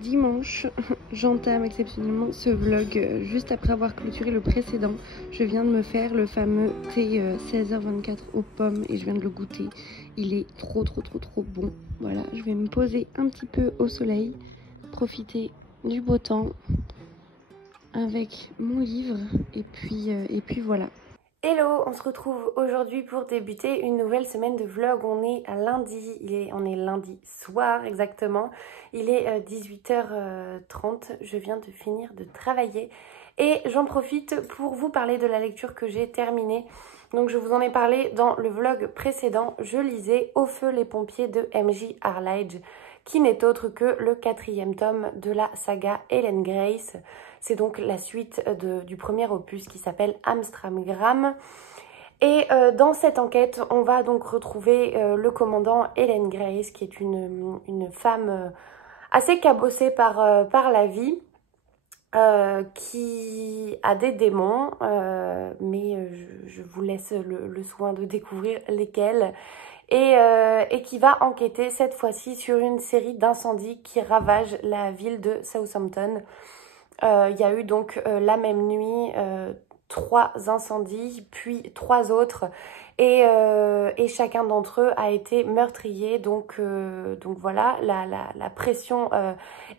dimanche, j'entame exceptionnellement ce vlog juste après avoir clôturé le précédent. Je viens de me faire le fameux thé 16h24 aux pommes et je viens de le goûter. Il est trop bon. Voilà, je vais me poser un petit peu au soleil, profiter du beau temps avec mon livre et puis voilà. Hello, on se retrouve aujourd'hui pour débuter une nouvelle semaine de vlog. On est à lundi, on est lundi soir exactement. Il est 18h30, je viens de finir de travailler et j'en profite pour vous parler de la lecture que j'ai terminée. Donc je vous en ai parlé dans le vlog précédent, je lisais Au feu les pompiers de M.J. Arlidge, qui n'est autre que le 4e tome de la saga Ellen Grace. C'est donc la suite du premier opus qui s'appelle Amstramgram. Et dans cette enquête, on va donc retrouver le commandant Ellen Grace, qui est une femme assez cabossée par la vie, qui a des démons, mais je vous laisse le soin de découvrir lesquels. Et qui va enquêter cette fois-ci sur une série d'incendies qui ravagent la ville de Southampton. Il y a eu donc la même nuit 3 incendies, puis 3 autres, et chacun d'entre eux a été meurtrier. Donc voilà, la pression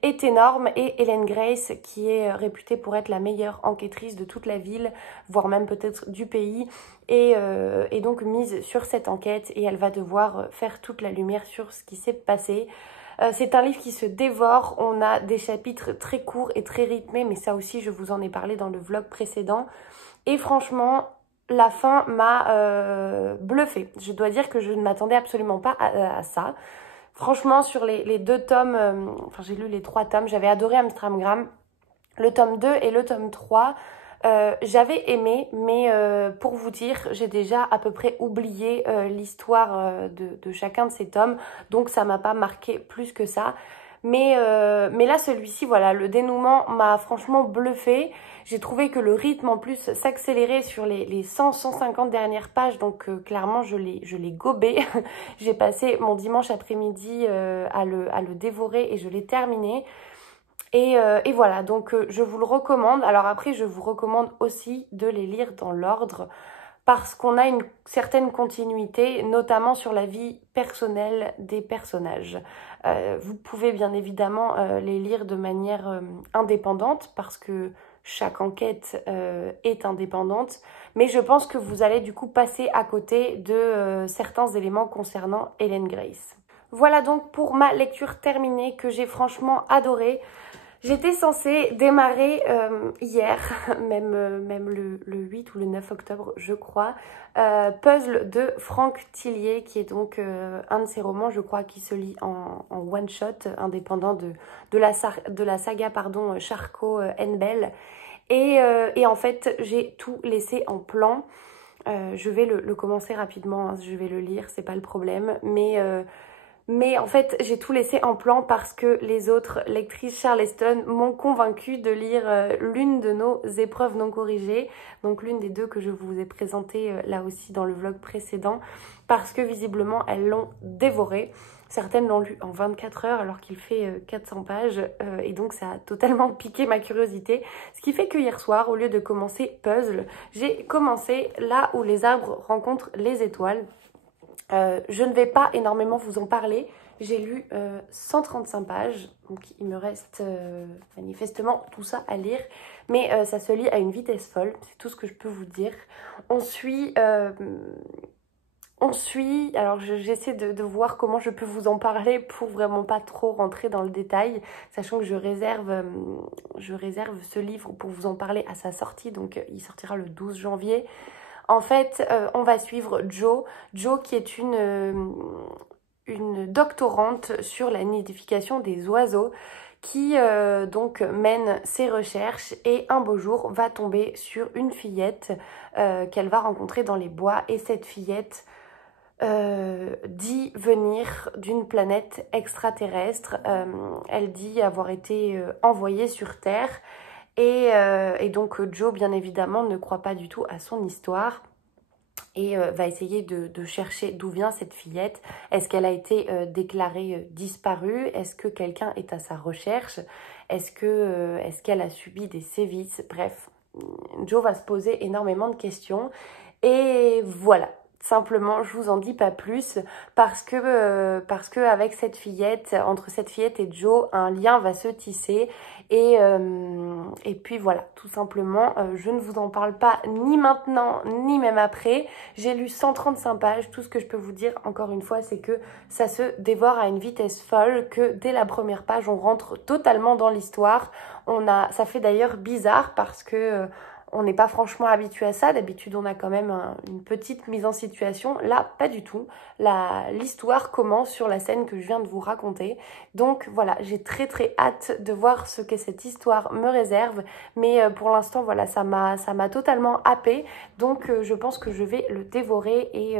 est énorme et Ellen Grace, qui est réputée pour être la meilleure enquêtrice de toute la ville, voire même peut-être du pays, est donc mise sur cette enquête et elle va devoir faire toute la lumière sur ce qui s'est passé. C'est un livre qui se dévore, on a des chapitres très courts et très rythmés, mais ça aussi je vous en ai parlé dans le vlog précédent. Et franchement, la fin m'a bluffée. Je dois dire que je ne m'attendais absolument pas à ça. Franchement, sur les 2 tomes, enfin j'ai lu les 3 tomes, j'avais adoré Amstramgram. Le tome 2 et le tome 3, j'avais aimé, mais pour vous dire, j'ai déjà à peu près oublié l'histoire de chacun de ces tomes, donc ça m'a pas marqué plus que ça. Mais là, celui-ci, voilà, le dénouement m'a franchement bluffé. J'ai trouvé que le rythme en plus s'accélérait sur les 100-150 dernières pages, donc clairement je l'ai gobé. J'ai passé mon dimanche après-midi à le dévorer et je l'ai terminé. Et voilà, donc je vous le recommande. Alors après, je vous recommande aussi de les lire dans l'ordre parce qu'on a une certaine continuité, notamment sur la vie personnelle des personnages. Vous pouvez bien évidemment les lire de manière indépendante parce que chaque enquête est indépendante, mais je pense que vous allez du coup passer à côté de certains éléments concernant Ellen Grace. Voilà donc pour ma lecture terminée que j'ai franchement adorée. J'étais censée démarrer hier, même le 8 ou le 9 octobre, je crois, Puzzle de Franck Tillier, qui est donc un de ses romans, je crois, qui se lit en one-shot, indépendant de la saga Charcot Bell. Et en fait, j'ai tout laissé en plan. Je vais le commencer rapidement, hein, je vais le lire, c'est pas le problème, mais en fait, j'ai tout laissé en plan parce que les autres lectrices Charleston m'ont convaincue de lire l'une de nos épreuves non corrigées, donc l'une des 2 que je vous ai présentées là aussi dans le vlog précédent, parce que visiblement elles l'ont dévoré. Certaines l'ont lu en 24 heures alors qu'il fait 400 pages et donc ça a totalement piqué ma curiosité. Ce qui fait que hier soir, au lieu de commencer Puzzle, j'ai commencé Là où les arbres rencontrent les étoiles. Je ne vais pas énormément vous en parler. J'ai lu 135 pages, donc il me reste manifestement tout ça à lire. Mais ça se lit à une vitesse folle, c'est tout ce que je peux vous dire. On suit, alors j'essaie de voir comment je peux vous en parler pour vraiment pas trop rentrer dans le détail, sachant que je réserve ce livre pour vous en parler à sa sortie, donc il sortira le 12 janvier. En fait, on va suivre Jo qui est une doctorante sur la nidification des oiseaux qui donc mène ses recherches et un beau jour va tomber sur une fillette qu'elle va rencontrer dans les bois et cette fillette dit venir d'une planète extraterrestre. Elle dit avoir été envoyée sur Terre. Et donc Jo, bien évidemment, ne croit pas du tout à son histoire. et va essayer de chercher d'où vient cette fillette. Est-ce qu'elle a été déclarée disparue? Est-ce que quelqu'un est à sa recherche? Est-ce qu'elle a subi des sévices? Bref, Joe va se poser énormément de questions. Et voilà, simplement, je vous en dis pas plus parce que avec cette fillette, entre cette fillette et Joe, un lien va se tisser et puis voilà, tout simplement, je ne vous en parle pas ni maintenant ni même après. J'ai lu 135 pages, tout ce que je peux vous dire encore une fois, c'est que ça se dévore à une vitesse folle, que dès la première page, on rentre totalement dans l'histoire. Ça fait d'ailleurs bizarre parce que on n'est pas franchement habitué à ça. D'habitude, on a quand même une petite mise en situation. Là, pas du tout. L'histoire commence sur la scène que je viens de vous raconter. Donc voilà, j'ai très très hâte de voir ce que cette histoire me réserve. Mais pour l'instant, voilà, ça m'a totalement happée. Donc je pense que je vais le dévorer. Et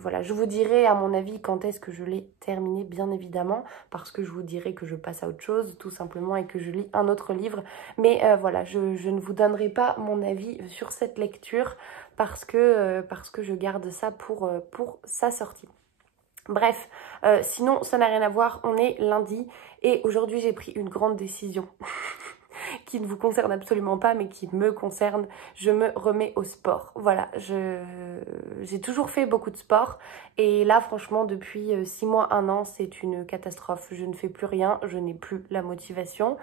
voilà, je vous dirai à mon avis quand est-ce que je l'ai terminé, bien évidemment. Parce que je vous dirai que je passe à autre chose, tout simplement, et que je lis un autre livre. Mais voilà, je ne vous donnerai pas mon avis sur cette lecture parce que je garde ça pour sa sortie. Bref, sinon ça n'a rien à voir, on est lundi et aujourd'hui j'ai pris une grande décision qui ne vous concerne absolument pas mais qui me concerne. Je me remets au sport. Voilà, j'ai toujours fait beaucoup de sport et là franchement depuis 6 mois, 1 an c'est une catastrophe. Je ne fais plus rien, je n'ai plus la motivation,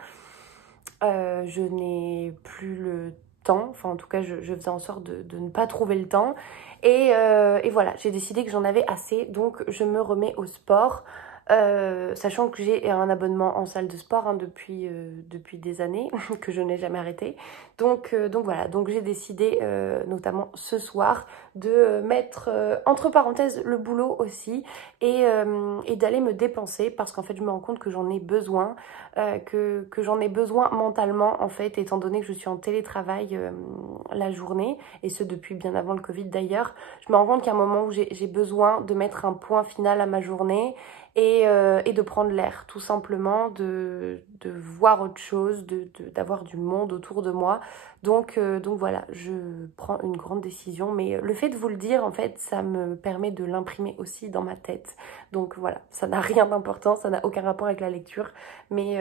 je n'ai plus le temps, enfin en tout cas je faisais en sorte de ne pas trouver le temps et voilà, j'ai décidé que j'en avais assez, donc je me remets au sport, sachant que j'ai un abonnement en salle de sport hein, depuis des années que je n'ai jamais arrêté, donc voilà, donc j'ai décidé notamment ce soir de mettre entre parenthèses le boulot aussi et d'aller me dépenser parce qu'en fait je me rends compte que j'en ai besoin, que j'en ai besoin mentalement en fait, étant donné que je suis en télétravail la journée et ce depuis bien avant le Covid d'ailleurs. Je me rends compte qu'à un moment où j'ai besoin de mettre un point final à ma journée et de prendre l'air, tout simplement, de voir autre chose, d'avoir du monde autour de moi. Donc voilà, je prends une grande décision, mais le fait de vous le dire, en fait, ça me permet de l'imprimer aussi dans ma tête. Donc voilà, ça n'a rien d'important, ça n'a aucun rapport avec la lecture, mais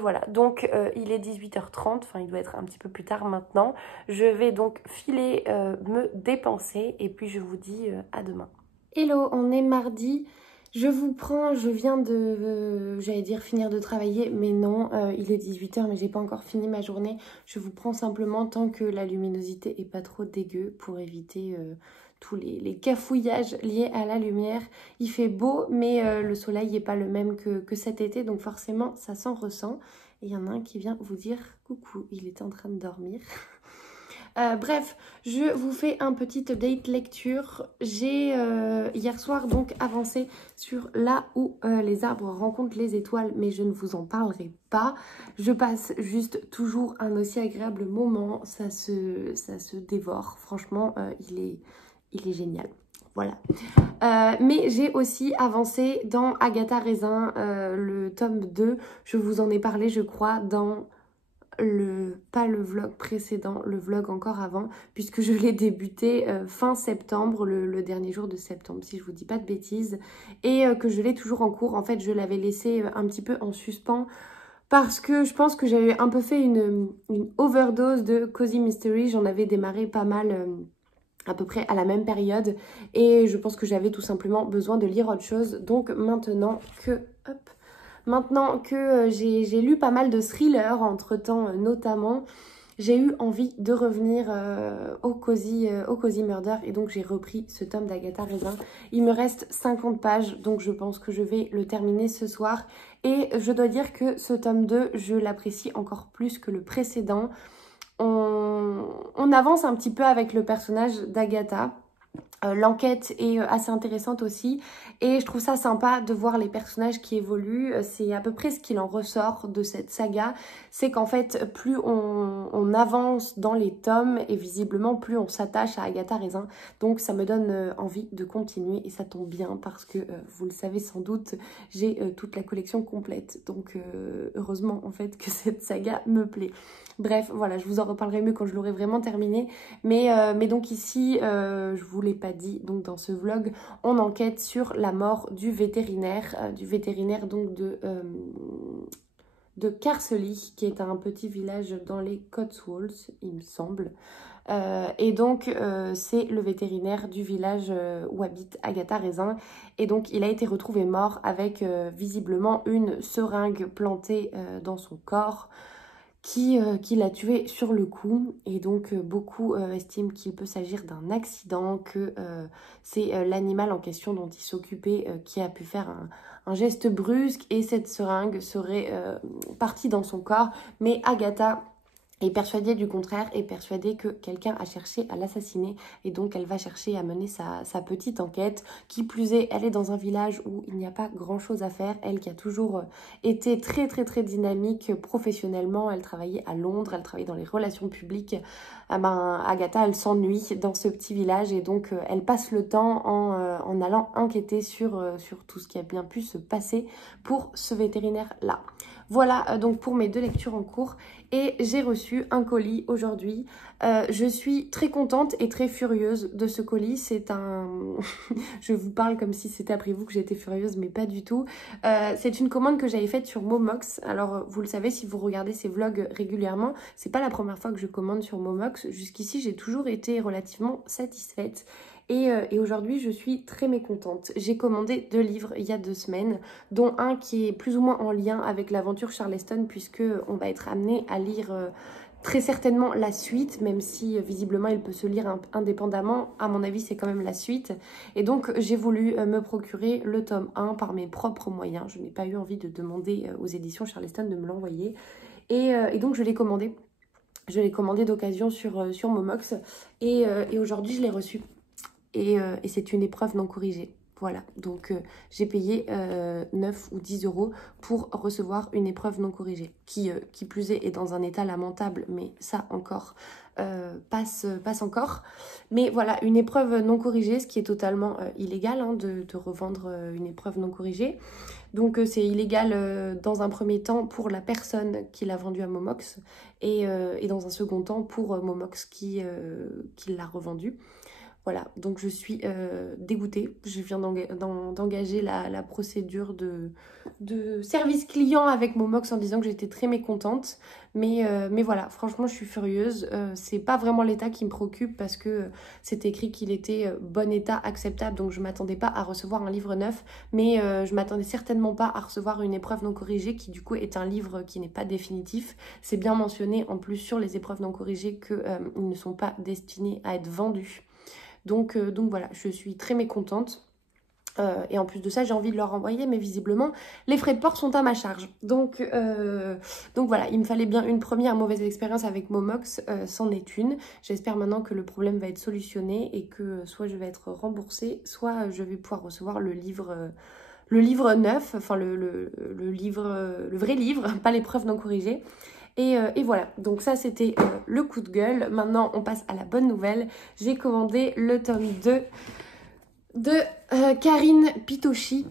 voilà. Donc il est 18h30, enfin il doit être un petit peu plus tard maintenant. Je vais donc filer me dépenser et puis je vous dis à demain. Hello, on est mardi. Je vous prends, je viens de, j'allais dire finir de travailler, mais non, il est 18h, mais j'ai pas encore fini ma journée. Je vous prends simplement tant que la luminosité est pas trop dégueu pour éviter tous les cafouillages liés à la lumière. Il fait beau, mais le soleil n'est pas le même que cet été, donc forcément ça s'en ressent. Et il y en a un qui vient vous dire coucou, il était en train de dormir. Bref, je vous fais un petit update lecture. J'ai hier soir donc avancé sur là où les arbres rencontrent les étoiles, mais je ne vous en parlerai pas. Je passe juste toujours un aussi agréable moment, ça se dévore. Franchement, il est génial. Voilà. Mais j'ai aussi avancé dans Agatha Raisin, le tome 2. Je vous en ai parlé, je crois, dans pas le vlog précédent, le vlog encore avant, puisque je l'ai débuté fin septembre, le dernier jour de septembre, si je vous dis pas de bêtises, et que je l'ai toujours en cours. En fait, je l'avais laissé un petit peu en suspens, parce que je pense que j'avais un peu fait une overdose de Cozy Mystery. J'en avais démarré pas mal à peu près à la même période, et je pense que j'avais tout simplement besoin de lire autre chose. Donc maintenant que... Hop, maintenant que j'ai lu pas mal de thrillers entre-temps notamment, j'ai eu envie de revenir au Cozy Murder et donc j'ai repris ce tome d'Agatha Raisin. Il me reste 50 pages donc je pense que je vais le terminer ce soir et je dois dire que ce tome 2, je l'apprécie encore plus que le précédent. On avance un petit peu avec le personnage d'Agatha. L'enquête est assez intéressante aussi et je trouve ça sympa de voir les personnages qui évoluent. C'est à peu près ce qu'il en ressort de cette saga, c'est qu'en fait plus on avance dans les tomes et visiblement plus on s'attache à Agatha Raisin, donc ça me donne envie de continuer et ça tombe bien parce que vous le savez sans doute, j'ai toute la collection complète, donc heureusement en fait que cette saga me plaît. Bref, voilà, je vous en reparlerai mieux quand je l'aurai vraiment terminé. Mais donc ici, je vous l'ai pas dit donc dans ce vlog, on enquête sur la mort du vétérinaire donc de Carsley, qui est un petit village dans les Cotswolds, il me semble. Et donc c'est le vétérinaire du village où habite Agatha Raisin, et donc il a été retrouvé mort avec visiblement une seringue plantée dans son corps qui l'a tué sur le coup. Et donc beaucoup estiment qu'il peut s'agir d'un accident, que c'est l'animal en question dont il s'occupait qui a pu faire un geste brusque, et cette seringue serait partie dans son corps, mais Agatha est persuadée du contraire, est persuadée que quelqu'un a cherché à l'assassiner, et donc elle va chercher à mener sa petite enquête. Qui plus est, elle est dans un village où il n'y a pas grand chose à faire, elle qui a toujours été très dynamique professionnellement. Elle travaillait à Londres, elle travaillait dans les relations publiques. Agatha, elle s'ennuie dans ce petit village, et donc elle passe le temps en allant enquêter sur tout ce qui a bien pu se passer pour ce vétérinaire là. Voilà donc pour mes 2 lectures en cours, et j'ai reçu un colis aujourd'hui. Je suis très contente et très furieuse de ce colis. C'est un... je vous parle comme si c'était après vous que j'étais furieuse, mais pas du tout. C'est une commande que j'avais faite sur Momox. Alors vous le savez si vous regardez ces vlogs régulièrement, c'est pas la première fois que je commande sur Momox. Jusqu'ici j'ai toujours été relativement satisfaite. Et aujourd'hui, je suis très mécontente. J'ai commandé 2 livres il y a 2 semaines, dont un qui est plus ou moins en lien avec l'aventure Charleston, puisque on va être amené à lire très certainement la suite, même si visiblement il peut se lire indépendamment. À mon avis, c'est quand même la suite. Et donc, j'ai voulu me procurer le tome 1 par mes propres moyens. Je n'ai pas eu envie de demander aux éditions Charleston de me l'envoyer. Et donc, je l'ai commandé. Je l'ai commandé d'occasion sur Momox. Et aujourd'hui, je l'ai reçu. Et c'est une épreuve non corrigée. Voilà, donc j'ai payé 9 ou 10 euros pour recevoir une épreuve non corrigée, qui plus est dans un état lamentable, mais ça encore passe encore. Mais voilà, une épreuve non corrigée, ce qui est totalement illégal, hein, de revendre une épreuve non corrigée. Donc c'est illégal dans un premier temps pour la personne qui l'a vendue à Momox, et dans un second temps pour Momox qui l'a revendue. Voilà, donc je suis dégoûtée. Je viens d'engager la procédure de service client avec Momox en disant que j'étais très mécontente. Mais voilà, franchement, je suis furieuse. C'est pas vraiment l'état qui me préoccupe, parce que c'est écrit qu'il était bon état, acceptable. Donc je m'attendais pas à recevoir un livre neuf. Mais je m'attendais certainement pas à recevoir une épreuve non corrigée, qui du coup est un livre qui n'est pas définitif. C'est bien mentionné en plus sur les épreuves non corrigées qu'ils ne sont pas destinés à être vendus. Donc voilà, je suis très mécontente. Et en plus de ça, j'ai envie de leur envoyer, mais visiblement, les frais de port sont à ma charge. Donc voilà, il me fallait bien une première mauvaise expérience avec Momox, c'en est une. J'espère maintenant que le problème va être solutionné, et que soit je vais être remboursée, soit je vais pouvoir recevoir le livre neuf, enfin le vrai livre, pas l'épreuve non corrigée. Et voilà, donc ça c'était le coup de gueule. Maintenant on passe à la bonne nouvelle. J'ai commandé le tome 2 de Karine Pitoki,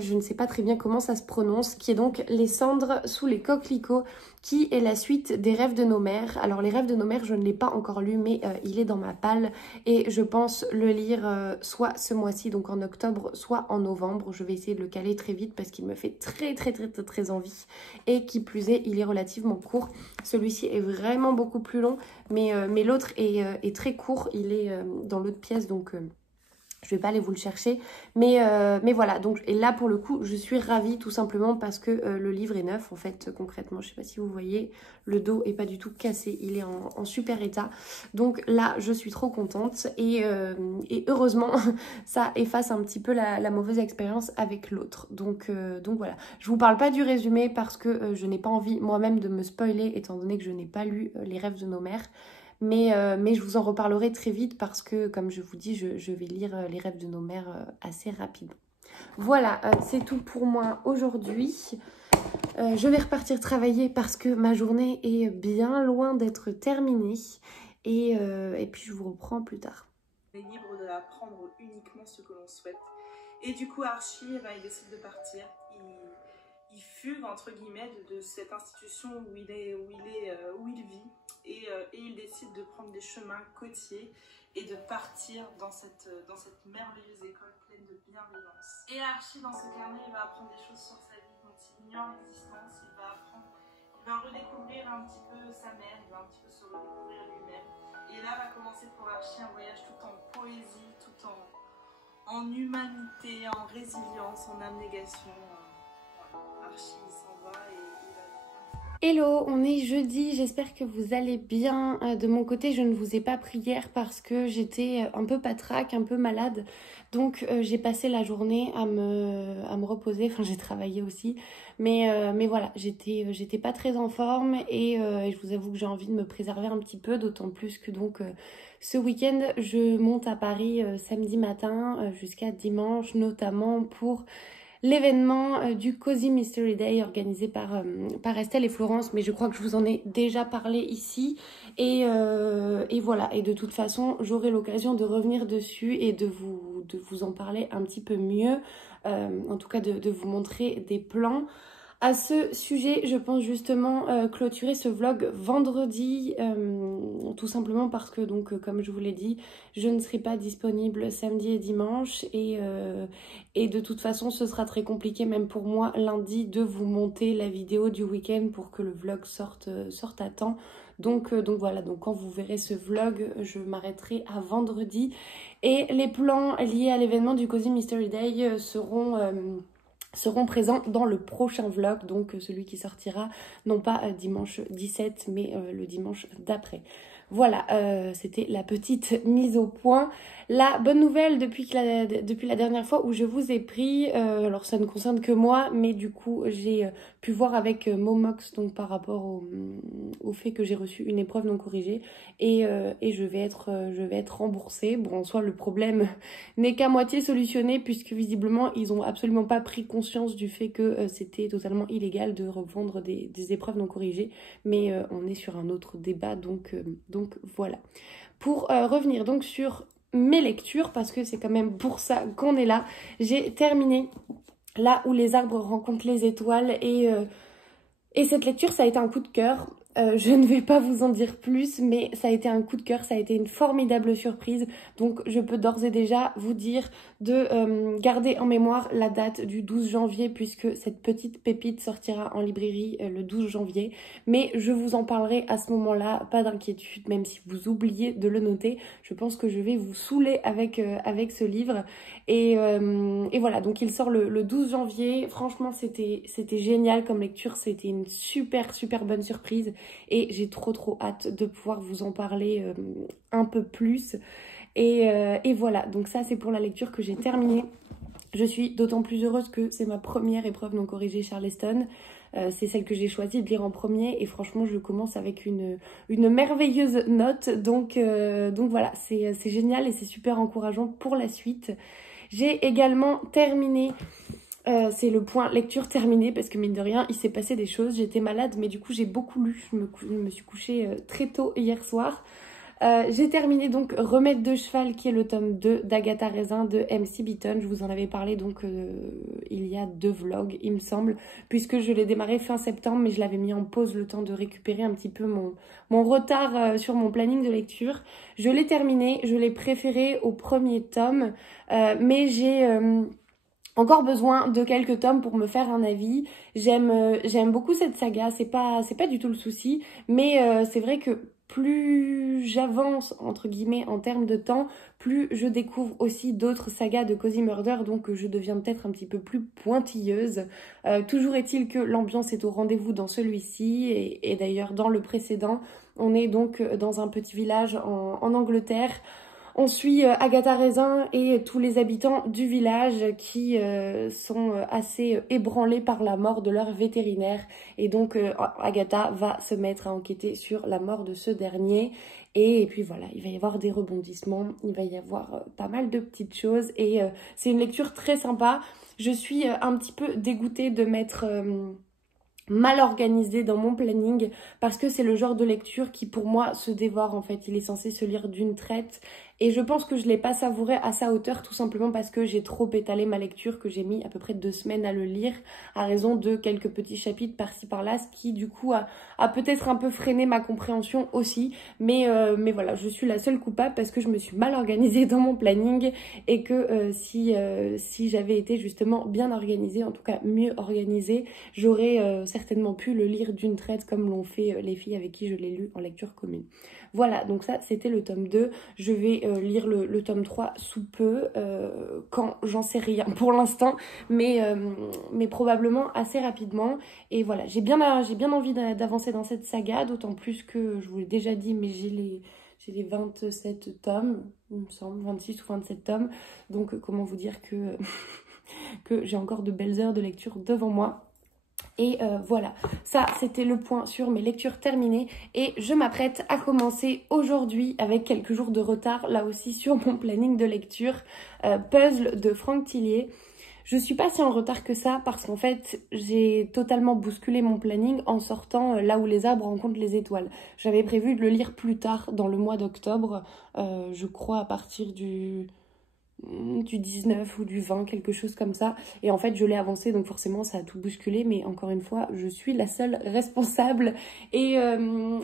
je ne sais pas très bien comment ça se prononce, qui est donc Les cendres sous les coquelicots, qui est la suite des Rêves de nos mères. Alors les Rêves de nos mères, je ne l'ai pas encore lu, mais il est dans ma palle, et je pense le lire soit ce mois-ci, donc en octobre, soit en novembre. Je vais essayer de le caler très vite, parce qu'il me fait très envie, et qui plus est, il est relativement court. Celui-ci est vraiment beaucoup plus long, mais l'autre est très court, il est dans l'autre pièce, donc... je vais pas aller vous le chercher, mais voilà. Donc, et là pour le coup, je suis ravie, tout simplement parce que le livre est neuf. En fait, concrètement, je sais pas si vous voyez, le dos est pas du tout cassé, il est en super état. Donc là, je suis trop contente, et heureusement, ça efface un petit peu la mauvaise expérience avec l'autre. Donc voilà. Je vous parle pas du résumé, parce que je n'ai pas envie moi-même de me spoiler, étant donné que je n'ai pas lu Les Rêves de nos mères. Mais je vous en reparlerai très vite, parce que, comme je vous dis, je vais lire Les Rêves de nos mères assez rapidement. Voilà, c'est tout pour moi aujourd'hui. Je vais repartir travailler, parce que ma journée est bien loin d'être terminée. Et puis je vous reprends plus tard. On est libre d'apprendre uniquement ce que l'on souhaite. Et du coup, Archie, il décide de partir. Il fugue, entre guillemets, de cette institution où il vit. Et il décide décide de prendre des chemins côtiers et de partir dans cette merveilleuse école pleine de bienveillance. Et Archie, dans ce carnet, il va apprendre des choses sur sa vie dont il ignore l'existence. Il va redécouvrir un petit peu sa mère, il va un petit peu se redécouvrir lui-même. Et là va commencer pour Archie un voyage tout en poésie, tout en humanité, en résilience, en abnégation. Voilà. Archie s'en va et il va vivre. Hello, on est jeudi, j'espère que vous allez bien. De mon côté, je ne vous ai pas pris hier parce que j'étais un peu patraque, un peu malade. Donc j'ai passé la journée à me reposer, enfin j'ai travaillé aussi. Mais voilà, j'étais pas très en forme et je vous avoue que j'ai envie de me préserver un petit peu, d'autant plus que donc ce week-end, je monte à Paris samedi matin jusqu'à dimanche, notamment pour l'événement du Cozy Mystery Day organisé par Estelle et Florence, mais je crois que je vous en ai déjà parlé ici. Et voilà, et de toute façon, j'aurai l'occasion de revenir dessus et de vous en parler un petit peu mieux, en tout cas de vous montrer des plans. À ce sujet, je pense justement clôturer ce vlog vendredi, tout simplement parce que, donc, comme je vous l'ai dit, je ne serai pas disponible samedi et dimanche et de toute façon, ce sera très compliqué, même pour moi, lundi, de vous monter la vidéo du week-end pour que le vlog sorte à temps. Donc voilà, donc quand vous verrez ce vlog, je m'arrêterai à vendredi. Et les plans liés à l'événement du Cozy Mystery Day seront présents dans le prochain vlog, donc celui qui sortira non pas dimanche 17 mais le dimanche d'après. Voilà, c'était la petite mise au point. La bonne nouvelle depuis la dernière fois où je vous ai pris, alors ça ne concerne que moi, mais du coup j'ai pu voir avec Momox donc par rapport au fait que j'ai reçu une épreuve non corrigée et je vais être remboursée. Bon, en soi le problème n'est qu'à moitié solutionné puisque visiblement ils ont absolument pas pris conscience du fait que c'était totalement illégal de revendre des épreuves non corrigées, mais on est sur un autre débat donc voilà. Pour revenir donc sur mes lectures, parce que c'est quand même pour ça qu'on est là, j'ai terminé Là où les arbres rencontrent les étoiles et cette lecture ça a été un coup de cœur. Je ne vais pas vous en dire plus, mais ça a été un coup de cœur, ça a été une formidable surprise. Donc je peux d'ores et déjà vous dire de garder en mémoire la date du 12 janvier puisque cette petite pépite sortira en librairie le 12 janvier. Mais je vous en parlerai à ce moment-là, pas d'inquiétude, même si vous oubliez de le noter. Je pense que je vais vous saouler avec ce livre. Et voilà, donc il sort le 12 janvier. Franchement, c'était génial comme lecture, c'était une super bonne surprise. Et j'ai trop hâte de pouvoir vous en parler un peu plus. Et voilà, donc ça c'est pour la lecture que j'ai terminée. Je suis d'autant plus heureuse que c'est ma première épreuve non corrigée Charleston. C'est celle que j'ai choisi de lire en premier et franchement je commence avec une merveilleuse note. Donc voilà, c'est génial et c'est super encourageant pour la suite. J'ai également terminé... c'est le point lecture terminé parce que mine de rien il s'est passé des choses, j'étais malade mais du coup j'ai beaucoup lu, je me suis couchée très tôt hier soir. J'ai terminé donc Remède de cheval qui est le tome 2 d'Agatha Raisin de MC Beaton. Je vous en avais parlé donc il y a 2 vlogs il me semble, puisque je l'ai démarré fin septembre mais je l'avais mis en pause le temps de récupérer un petit peu mon retard sur mon planning de lecture. Je l'ai terminé, je l'ai préféré au premier tome mais j'ai... encore besoin de quelques tomes pour me faire un avis. J'aime beaucoup cette saga, c'est pas du tout le souci, mais c'est vrai que plus j'avance entre guillemets en termes de temps, plus je découvre aussi d'autres sagas de Cozy Murder, donc je deviens peut-être un petit peu plus pointilleuse. Toujours est-il que l'ambiance est au rendez-vous dans celui-ci et d'ailleurs dans le précédent, on est donc dans un petit village en Angleterre. On suit Agatha Raisin et tous les habitants du village qui sont assez ébranlés par la mort de leur vétérinaire. Et donc Agatha va se mettre à enquêter sur la mort de ce dernier. Et puis voilà, il va y avoir des rebondissements, il va y avoir pas mal de petites choses. Et c'est une lecture très sympa. Je suis un petit peu dégoûtée de m'être... mal organisé dans mon planning parce que c'est le genre de lecture qui pour moi se dévore en fait. Il est censé se lire d'une traite Et je pense que je ne l'ai pas savouré à sa hauteur, tout simplement parce que j'ai trop étalé ma lecture, que j'ai mis à peu près 2 semaines à le lire, à raison de quelques petits chapitres par-ci par-là, ce qui du coup a peut-être un peu freiné ma compréhension aussi. Mais voilà, je suis la seule coupable parce que je me suis mal organisée dans mon planning et que si j'avais été justement bien organisée, en tout cas mieux organisée, j'aurais certainement pu le lire d'une traite comme l'ont fait les filles avec qui je l'ai lu en lecture commune. Voilà, donc ça c'était le tome 2. Je vais lire le tome 3 sous peu, quand j'en sais rien pour l'instant, mais probablement assez rapidement. Et voilà, j'ai bien envie d'avancer dans cette saga, d'autant plus que je vous l'ai déjà dit, mais j'ai les 27 tomes, il me semble, 26 ou 27 tomes. Donc comment vous dire que, que j'ai encore de belles heures de lecture devant moi. Et voilà, ça c'était le point sur mes lectures terminées et je m'apprête à commencer aujourd'hui avec quelques jours de retard là aussi sur mon planning de lecture, Puzzle de Franck Tillier. Je suis pas si en retard que ça parce qu'en fait j'ai totalement bousculé mon planning en sortant Là où les arbres rencontrent les étoiles. J'avais prévu de le lire plus tard dans le mois d'octobre, je crois à partir du 19 ou du 20, quelque chose comme ça. Et en fait, je l'ai avancé, donc forcément, ça a tout bousculé. Mais encore une fois, je suis la seule responsable. Et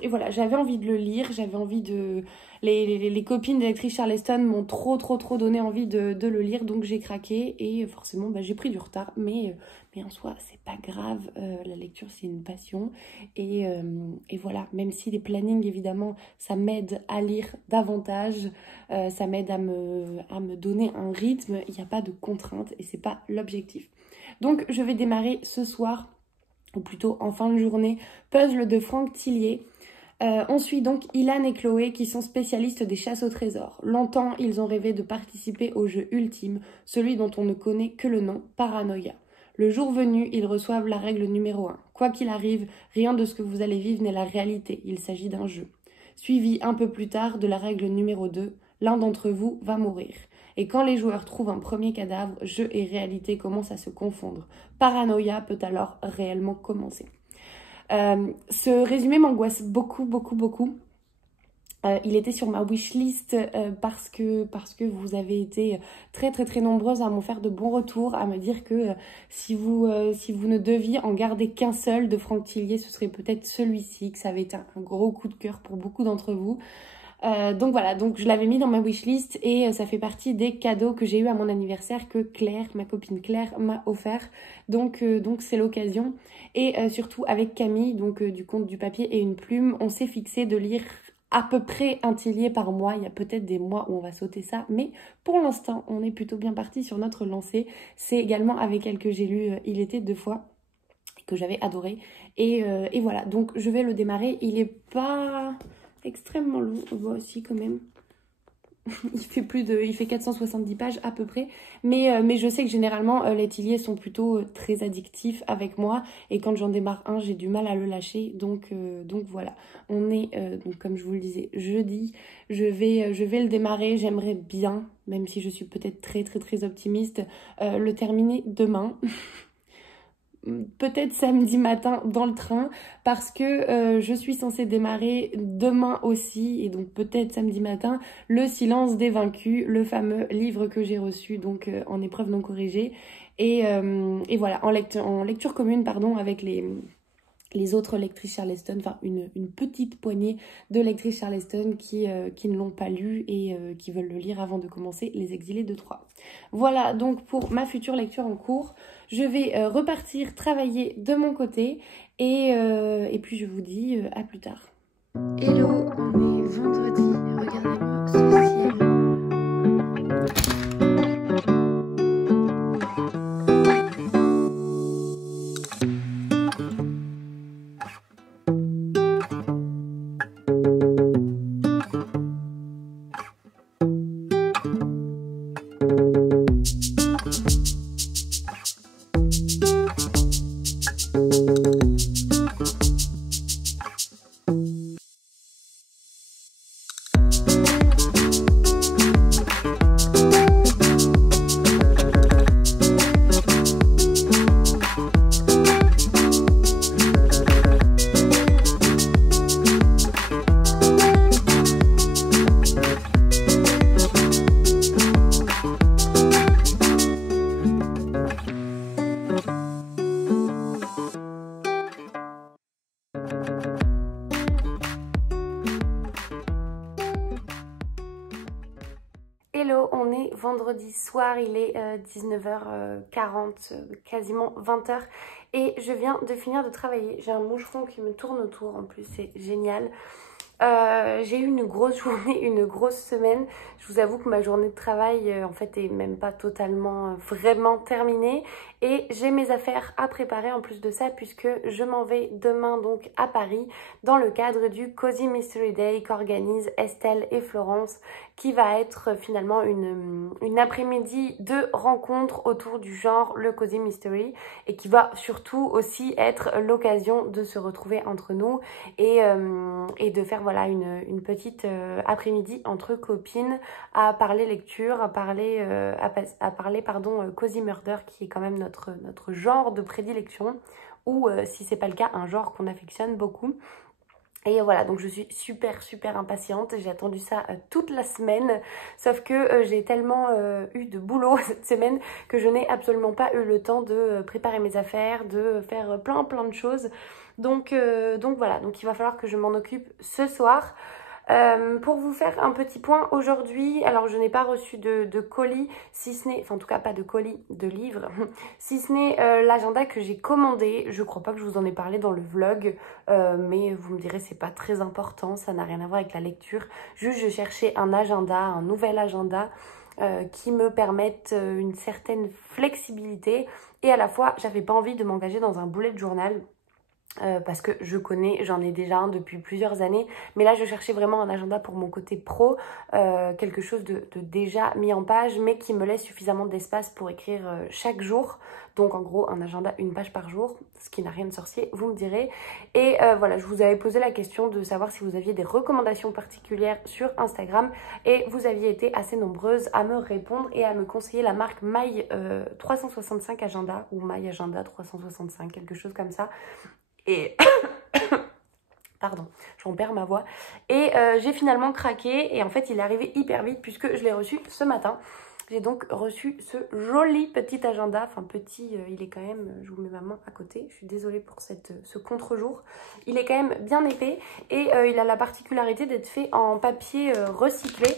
voilà, j'avais envie de le lire, j'avais envie de... Les copines d'Electric Charleston m'ont trop donné envie de le lire, donc j'ai craqué. Et forcément, j'ai pris du retard. Mais en soi, c'est pas grave. La lecture, c'est une passion. Et voilà, même si les plannings, évidemment, ça m'aide à lire davantage, ça m'aide à me donner un rythme, il n'y a pas de contrainte et c'est pas l'objectif. Donc je vais démarrer ce soir, ou plutôt en fin de journée, Puzzle de Franck Tillier. On suit donc Ilan et Chloé qui sont spécialistes des chasses au trésor. Longtemps, ils ont rêvé de participer au jeu ultime, celui dont on ne connaît que le nom, Paranoia. Le jour venu, ils reçoivent la règle numéro 1. Quoi qu'il arrive, rien de ce que vous allez vivre n'est la réalité, il s'agit d'un jeu. Suivi un peu plus tard de la règle numéro 2, l'un d'entre vous va mourir. Et quand les joueurs trouvent un premier cadavre, jeu et réalité commencent à se confondre. Paranoia peut alors réellement commencer. Ce résumé m'angoisse beaucoup. Il était sur ma wishlist parce que vous avez été très nombreuses à m'en faire de bons retours, à me dire que si vous ne deviez en garder qu'un seul de Franck Tillier, ce serait peut-être celui-ci, que ça avait été un gros coup de cœur pour beaucoup d'entre vous. Donc voilà, donc je l'avais mis dans ma wishlist et ça fait partie des cadeaux que j'ai eu à mon anniversaire que Claire, ma copine Claire, m'a offert. Donc c'est l'occasion. Et surtout avec Camille, donc du Conte du papier et une plume, on s'est fixé de lire à peu près un Tillier par mois. Il y a peut-être des mois où on va sauter ça, mais pour l'instant, on est plutôt bien parti sur notre lancée. C'est également avec elle que j'ai lu Il était 2 fois, que j'avais adoré. Et voilà, donc je vais le démarrer. Il est pas extrêmement long, moi aussi quand même. Il fait 470 pages à peu près, mais je sais que généralement les Tillier sont plutôt très addictifs avec moi et quand j'en démarre un, j'ai du mal à le lâcher. Donc voilà, on est donc comme je vous le disais jeudi, je vais le démarrer. J'aimerais bien, même si je suis peut-être très optimiste, le terminer demain. Peut-être samedi matin dans le train parce que je suis censée démarrer demain aussi et donc peut-être samedi matin Le Silence des Vaincus, le fameux livre que j'ai reçu donc en épreuve non corrigée et voilà en lecture commune pardon avec les autres lectrices Charleston, enfin une petite poignée de lectrices Charleston qui ne l'ont pas lu et qui veulent le lire avant de commencer Les Exilés de Troyes. Voilà donc pour ma future lecture en cours. Je vais repartir travailler de mon côté et puis je vous dis à plus tard. Hello, on est vendredi, regardez-moi ceci. Hello, on est vendredi soir, il est 19h40, quasiment 20h et je viens de finir de travailler. J'ai un moucheron qui me tourne autour, en plus c'est génial. J'ai eu une grosse journée, une grosse semaine. Je vous avoue que ma journée de travail en fait est même pas totalement vraiment terminée et j'ai mes affaires à préparer en plus de ça puisque je m'en vais demain donc à Paris dans le cadre du Cozy Mystery Day qu'organisent Estelle et Florence, qui va être finalement une après-midi de rencontres autour du genre le Cozy Mystery et qui va surtout aussi être l'occasion de se retrouver entre nous et de faire voilà une petite après-midi entre copines à parler lecture, à parler Cozy Murder qui est quand même notre genre de prédilection ou si c'est pas le cas un genre qu'on affectionne beaucoup. Et voilà, donc je suis super impatiente, j'ai attendu ça toute la semaine, sauf que j'ai tellement eu de boulot cette semaine que je n'ai absolument pas eu le temps de préparer mes affaires, de faire plein de choses. Donc voilà, donc il va falloir que je m'en occupe ce soir. Pour vous faire un petit point aujourd'hui, alors je n'ai pas reçu de colis, si ce n'est, enfin en tout cas pas de colis, de livres, si ce n'est l'agenda que j'ai commandé. Je crois pas que je vous en ai parlé dans le vlog, mais vous me direz c'est pas très important, ça n'a rien à voir avec la lecture. Juste je cherchais un agenda, un nouvel agenda qui me permette une certaine flexibilité et à la fois j'avais pas envie de m'engager dans un bullet journal. Parce que je connais, j'en ai déjà un depuis plusieurs années, mais là je cherchais vraiment un agenda pour mon côté pro, quelque chose de déjà mis en page, mais qui me laisse suffisamment d'espace pour écrire chaque jour. Donc en gros un agenda, une page par jour, ce qui n'a rien de sorcier, vous me direz. Et voilà, je vous avais posé la question de savoir si vous aviez des recommandations particulières sur Instagram, et vous aviez été assez nombreuses à me répondre et à me conseiller la marque My 365 Agenda, ou My Agenda 365, quelque chose comme ça. Et pardon, j'en perds ma voix. Et j'ai finalement craqué et en fait il est arrivé hyper vite puisque je l'ai reçu ce matin. J'ai donc reçu ce joli petit agenda, enfin petit, il est quand même, je vous mets ma main à côté, je suis désolée pour ce contre-jour. Il est quand même bien épais et il a la particularité d'être fait en papier recyclé.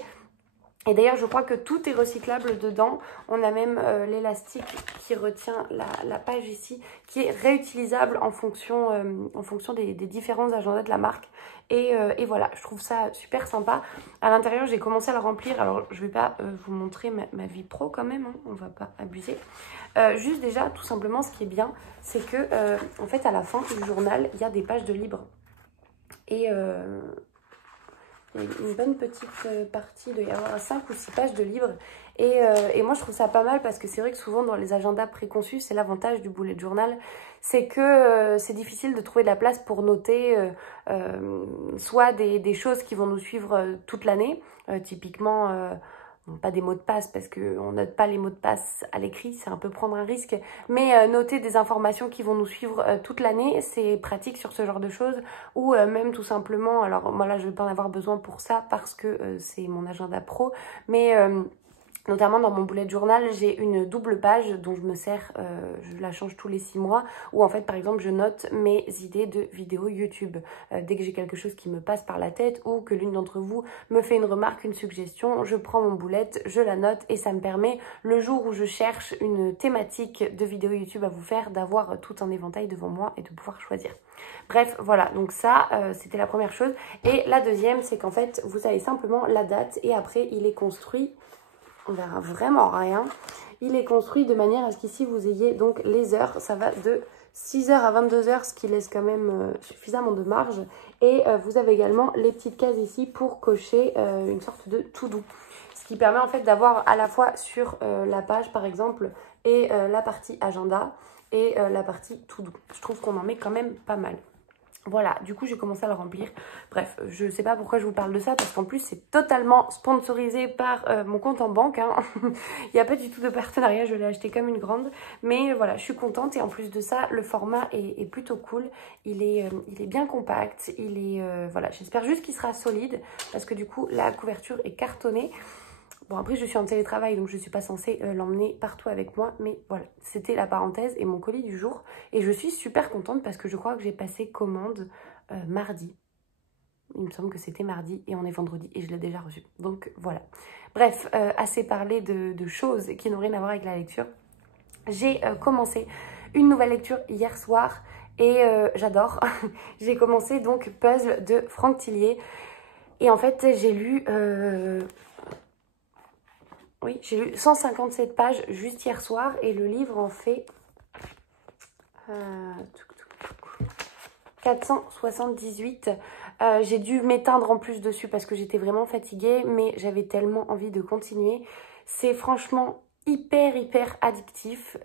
Et d'ailleurs, je crois que tout est recyclable dedans. On a même l'élastique qui retient la page ici, qui est réutilisable en fonction des différents agendas de la marque. Et voilà, je trouve ça super sympa. À l'intérieur, j'ai commencé à le remplir. Alors, je ne vais pas vous montrer ma vie pro quand même, hein, on ne va pas abuser. Juste déjà, tout simplement, ce qui est bien, c'est que en fait, à la fin du journal, il y a des pages de libre. Et il y a une bonne petite partie, il doit y avoir 5 ou 6 pages de livres. Et moi, je trouve ça pas mal parce que c'est vrai que souvent, dans les agendas préconçus, c'est l'avantage du bullet journal, c'est que c'est difficile de trouver de la place pour noter soit des choses qui vont nous suivre toute l'année, typiquement... pas des mots de passe parce qu'on note pas les mots de passe à l'écrit, c'est un peu prendre un risque, mais noter des informations qui vont nous suivre toute l'année, c'est pratique sur ce genre de choses, ou même tout simplement, alors moi là je vais pas en avoir besoin pour ça parce que c'est mon agenda pro, mais notamment dans mon bullet journal, j'ai une double page dont je me sers, je la change tous les 6 mois, où en fait par exemple je note mes idées de vidéos YouTube. Dès que j'ai quelque chose qui me passe par la tête ou que l'une d'entre vous me fait une remarque, une suggestion, je prends mon bullet, je la note et ça me permet, le jour où je cherche une thématique de vidéo YouTube à vous faire, d'avoir tout un éventail devant moi et de pouvoir choisir. Bref, voilà, donc ça, c'était la première chose. Et la deuxième, c'est qu'en fait, vous avez simplement la date et après, il est construit... On verra vraiment rien. Il est construit de manière à ce qu'ici vous ayez donc les heures. Ça va de 6h à 22h, ce qui laisse quand même suffisamment de marge. Et vous avez également les petites cases ici pour cocher une sorte de to-do. Ce qui permet en fait d'avoir à la fois sur la page par exemple et la partie agenda et la partie to-do. Je trouve qu'on en met quand même pas mal. Voilà, du coup j'ai commencé à le remplir. Bref, je sais pas pourquoi je vous parle de ça parce qu'en plus c'est totalement sponsorisé par mon compte en banque, hein. Il n'y a pas du tout de partenariat, je l'ai acheté comme une grande. Mais voilà, je suis contente et en plus de ça, le format est plutôt cool. Il est bien compact, voilà, j'espère juste qu'il sera solide parce que du coup la couverture est cartonnée. Bon, après, je suis en télétravail, donc je ne suis pas censée l'emmener partout avec moi. Mais voilà, c'était la parenthèse et mon colis du jour. Et je suis super contente parce que je crois que j'ai passé commande mardi. Il me semble que c'était mardi et on est vendredi et je l'ai déjà reçu. Donc voilà. Bref, assez parlé de choses qui n'ont rien à voir avec la lecture. J'ai commencé une nouvelle lecture hier soir et j'adore. J'ai commencé donc Puzzle de Franck Tillier. Et en fait, j'ai lu... Oui, j'ai lu 157 pages juste hier soir et le livre en fait 478. J'ai dû m'éteindre en plus dessus parce que j'étais vraiment fatiguée, mais j'avais tellement envie de continuer. C'est franchement hyper addictif.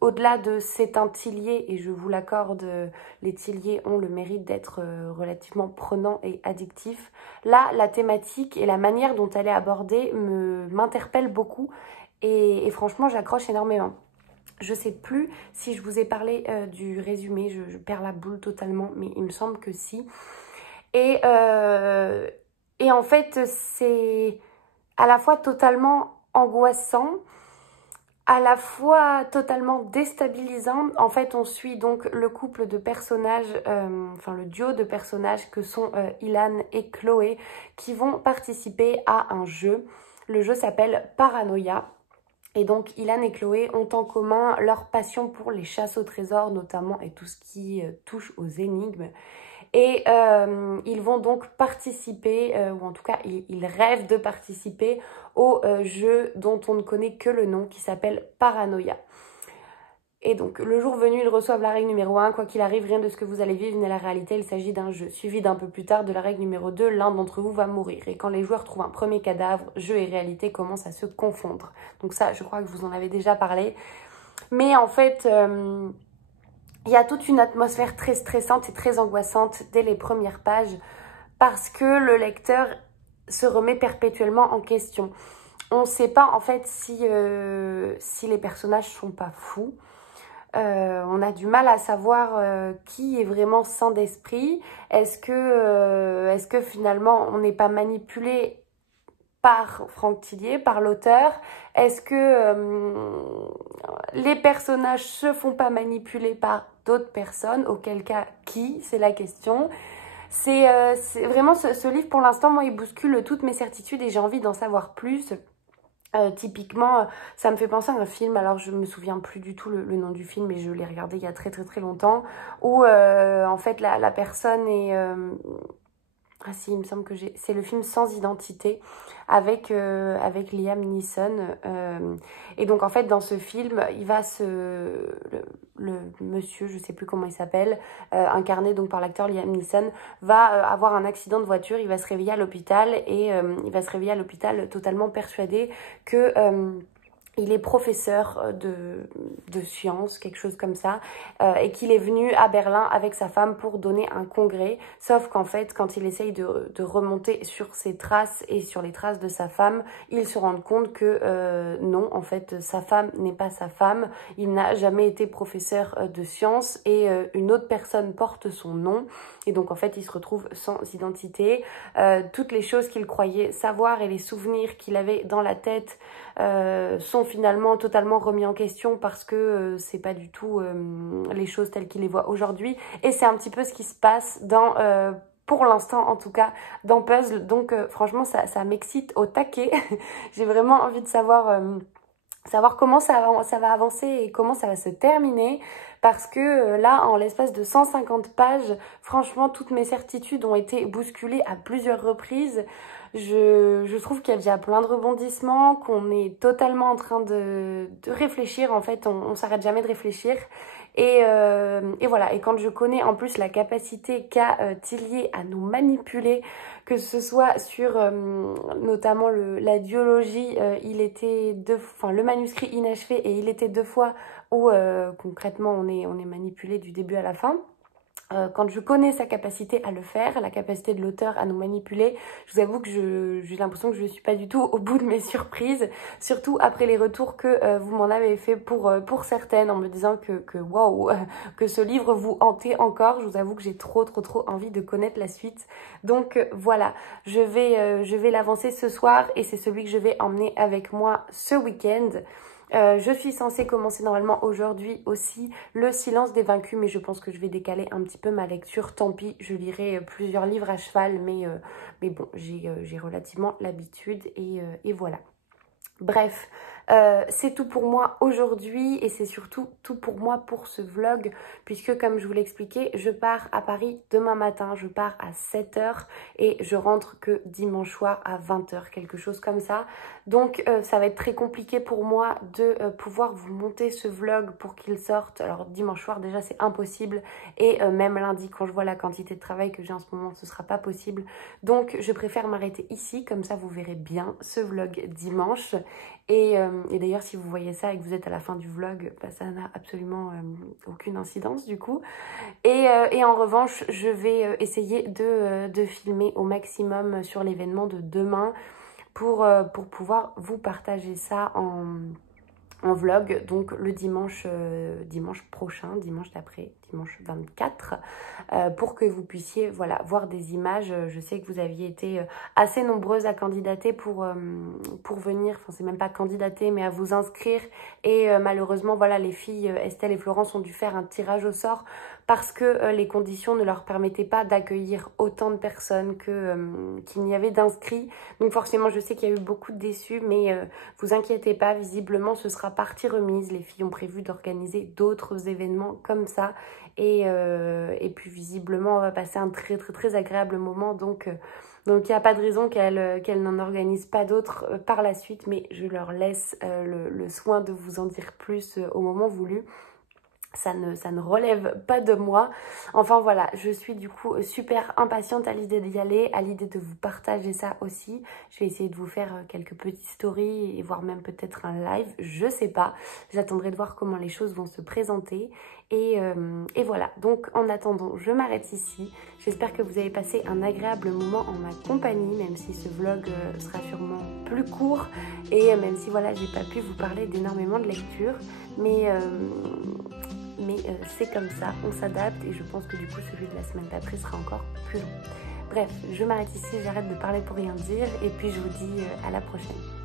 Au-delà de c'est un Tillier, et je vous l'accorde, les Tillier ont le mérite d'être relativement prenants et addictifs. Là, la thématique et la manière dont elle est abordée m'interpelle beaucoup et franchement, j'accroche énormément. Je sais plus si je vous ai parlé du résumé, je perds la boule totalement, mais il me semble que si. Et en fait, c'est à la fois totalement angoissant, à la fois totalement déstabilisant. En fait, on suit donc le couple de personnages, enfin le duo de personnages que sont Ilan et Chloé, qui vont participer à un jeu. Le jeu s'appelle Paranoia. Et donc, Ilan et Chloé ont en commun leur passion pour les chasses au trésor, notamment, et tout ce qui touche aux énigmes. Et ils vont donc participer, ou en tout cas, ils rêvent de participer au jeu dont on ne connaît que le nom, qui s'appelle Paranoia. Et donc, le jour venu, ils reçoivent la règle numéro 1. Quoi qu'il arrive, rien de ce que vous allez vivre n'est la réalité, il s'agit d'un jeu. Suivi d'un peu plus tard de la règle numéro 2, l'un d'entre vous va mourir. Et quand les joueurs trouvent un premier cadavre, jeu et réalité commencent à se confondre. Donc ça, je crois que je vous en avais déjà parlé. Mais en fait, il y a toute une atmosphère très stressante et très angoissante dès les premières pages parce que le lecteur se remet perpétuellement en question. On ne sait pas en fait si les personnages sont pas fous. On a du mal à savoir qui est vraiment sain d'esprit. Est-ce que finalement on n'est pas manipulé par Franck Tillier, par l'auteur? Est-ce que les personnages se font pas manipuler par d'autres personnes? Auquel cas, qui? C'est la question. C'est vraiment ce livre, pour l'instant, moi, il bouscule toutes mes certitudes et j'ai envie d'en savoir plus. Typiquement, ça me fait penser à un film, alors je me souviens plus du tout le nom du film, mais je l'ai regardé il y a très longtemps, où en fait la personne est... Ah si, il me semble que c'est le film Sans identité avec Liam Neeson. Et donc en fait dans ce film, il va le monsieur, je sais plus comment il s'appelle, incarné donc par l'acteur Liam Neeson, va avoir un accident de voiture, il va se réveiller à l'hôpital et il va se réveiller à l'hôpital totalement persuadé que... il est professeur de sciences, quelque chose comme ça, et qu'il est venu à Berlin avec sa femme pour donner un congrès. Sauf qu'en fait, quand il essaye de remonter sur ses traces et sur les traces de sa femme, il se rend compte que non, en fait, sa femme n'est pas sa femme. Il n'a jamais été professeur de sciences et une autre personne porte son nom. Et donc, en fait, il se retrouve sans identité. Toutes les choses qu'il croyait savoir et les souvenirs qu'il avait dans la tête sont finalement totalement remis en question parce que c'est pas du tout les choses telles qu'il les voit aujourd'hui. Et c'est un petit peu ce qui se passe dans... pour l'instant en tout cas dans Puzzle, donc franchement ça m'excite au taquet. J'ai vraiment envie de savoir comment ça va avancer et comment ça va se terminer, parce que là en l'espace de 150 pages, franchement toutes mes certitudes ont été bousculées à plusieurs reprises. Je trouve qu'il y a déjà plein de rebondissements, qu'on est totalement en train de réfléchir, en fait on s'arrête jamais de réfléchir. Et voilà, et quand je connais en plus la capacité qu'a Tillier à nous manipuler, que ce soit sur notamment la duologie, le manuscrit inachevé et il était 2 fois, où concrètement on est manipulé du début à la fin. Quand je connais sa capacité à le faire, la capacité de l'auteur à nous manipuler, je vous avoue que j'ai l'impression que je ne suis pas du tout au bout de mes surprises, surtout après les retours que vous m'en avez fait pour certaines, en me disant que waouh, que ce livre vous hantait encore. Je vous avoue que j'ai trop envie de connaître la suite. Donc voilà, je vais l'avancer ce soir et c'est celui que je vais emmener avec moi ce week-end. Je suis censée commencer normalement aujourd'hui aussi Le Silence des Vaincus, mais je pense que je vais décaler un petit peu ma lecture. Tant pis, je lirai plusieurs livres à cheval, mais bon, j'ai relativement l'habitude et voilà. Bref, c'est tout pour moi aujourd'hui et c'est surtout tout pour moi pour ce vlog puisque comme je vous l'ai expliqué, je pars à Paris demain matin, je pars à 7 h et je rentre que dimanche soir à 20 h, quelque chose comme ça. Donc ça va être très compliqué pour moi de pouvoir vous monter ce vlog pour qu'il sorte. Alors dimanche soir déjà c'est impossible et même lundi quand je vois la quantité de travail que j'ai en ce moment ce sera pas possible. Donc je préfère m'arrêter ici, comme ça vous verrez bien ce vlog dimanche. Et d'ailleurs, si vous voyez ça et que vous êtes à la fin du vlog, bah, ça n'a absolument aucune incidence du coup. Et en revanche, je vais essayer de filmer au maximum sur l'événement de demain pour pouvoir vous partager ça en vlog, donc le dimanche prochain, dimanche d'après, dimanche 24, pour que vous puissiez voilà, voir des images. Je sais que vous aviez été assez nombreuses à candidater pour venir, enfin c'est même pas candidater, mais à vous inscrire. Et malheureusement, voilà, les filles Estelle et Florence ont dû faire un tirage au sort parce que les conditions ne leur permettaient pas d'accueillir autant de personnes qu'il n'y avait d'inscrits. Donc forcément, je sais qu'il y a eu beaucoup de déçus, mais vous inquiétez pas, visiblement ce sera partie remise. Les filles ont prévu d'organiser d'autres événements comme ça. Et puis visiblement, on va passer un très très très agréable moment. Donc il n'y a pas de raison qu'elles n'en organisent pas d'autres par la suite. Mais je leur laisse le soin de vous en dire plus au moment voulu. Ça ne relève pas de moi. Enfin voilà, je suis du coup super impatiente à l'idée d'y aller, à l'idée de vous partager ça aussi. Je vais essayer de vous faire quelques petites stories et voire même peut-être un live, je sais pas. J'attendrai de voir comment les choses vont se présenter. Et voilà, donc en attendant, je m'arrête ici. J'espère que vous avez passé un agréable moment en ma compagnie, même si ce vlog sera sûrement plus court. Et même si voilà, j'ai pas pu vous parler d'énormément de lecture. Mais c'est comme ça, on s'adapte et je pense que du coup celui de la semaine d'après sera encore plus long. Bref, je m'arrête ici, j'arrête de parler pour rien dire et puis je vous dis à la prochaine.